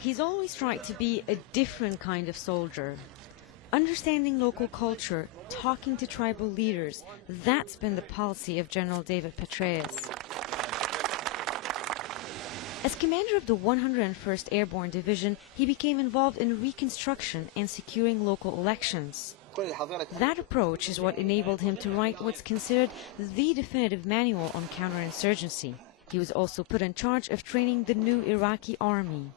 He's always tried to be a different kind of soldier. Understanding local culture, talking to tribal leaders, that's been the policy of General David Petraeus. As commander of the 101st Airborne Division, he became involved in reconstruction and securing local elections. That approach is what enabled him to write what's considered the definitive manual on counterinsurgency. He was also put in charge of training the new Iraqi army.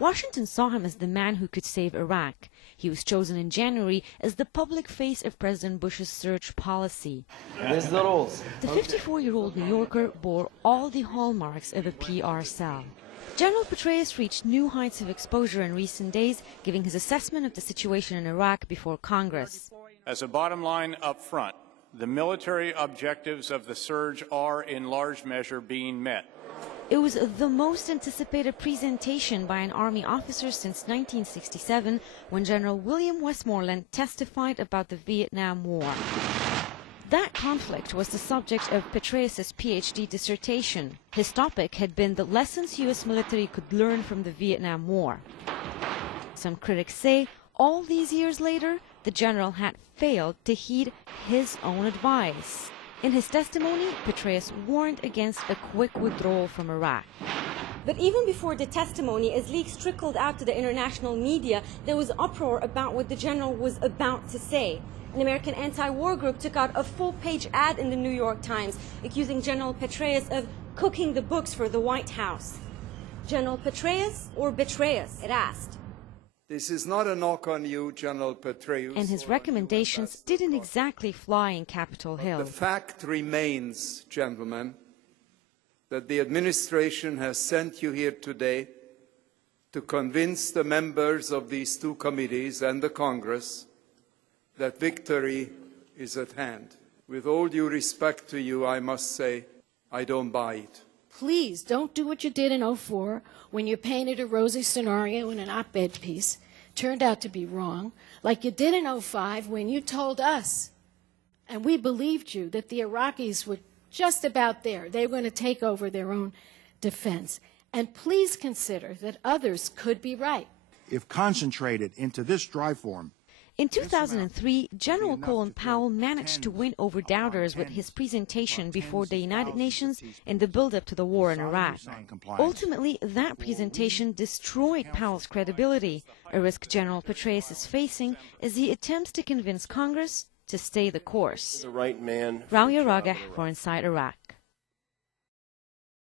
Washington saw him as the man who could save Iraq. He was chosen in January as the public face of President Bush's surge policy. The 54-year-old New Yorker bore all the hallmarks of a PR cell. General Petraeus reached new heights of exposure in recent days, giving his assessment of the situation in Iraq before Congress. As a bottom line up front, the military objectives of the surge are in large measure being met. It was the most anticipated presentation by an Army officer since 1967, when General William Westmoreland testified about the Vietnam War. That conflict was the subject of Petraeus' PhD dissertation. His topic had been the lessons U.S. military could learn from the Vietnam War. Some critics say, all these years later, the general had failed to heed his own advice. In his testimony, Petraeus warned against a quick withdrawal from Iraq. But even before the testimony, as leaks trickled out to the international media, there was uproar about what the general was about to say. An American anti-war group took out a full-page ad in the New York Times, accusing General Petraeus of cooking the books for the White House. General Petraeus or Betraeus, it asked. This is not a knock on you, General Petraeus. And his recommendations didn't exactly fly in Capitol Hill. The fact remains, gentlemen, that the administration has sent you here today to convince the members of these two committees and the Congress that victory is at hand. With all due respect to you, I must say, I don't buy it. Please don't do what you did in 2004 when you painted a rosy scenario in an op-ed piece, turned out to be wrong, like you did in 2005 when you told us, and we believed you, that the Iraqis were just about there. They were going to take over their own defense. And please consider that others could be right. If concentrated into this dry form, in 2003, General Colin Powell managed to win over doubters with his presentation before the United Nations in the build-up to the war in Iraq. Ultimately, that presentation destroyed Powell's credibility, a risk General Petraeus is facing as he attempts to convince Congress to stay the course. The right man. Rawiya Rageh for Inside Iraq.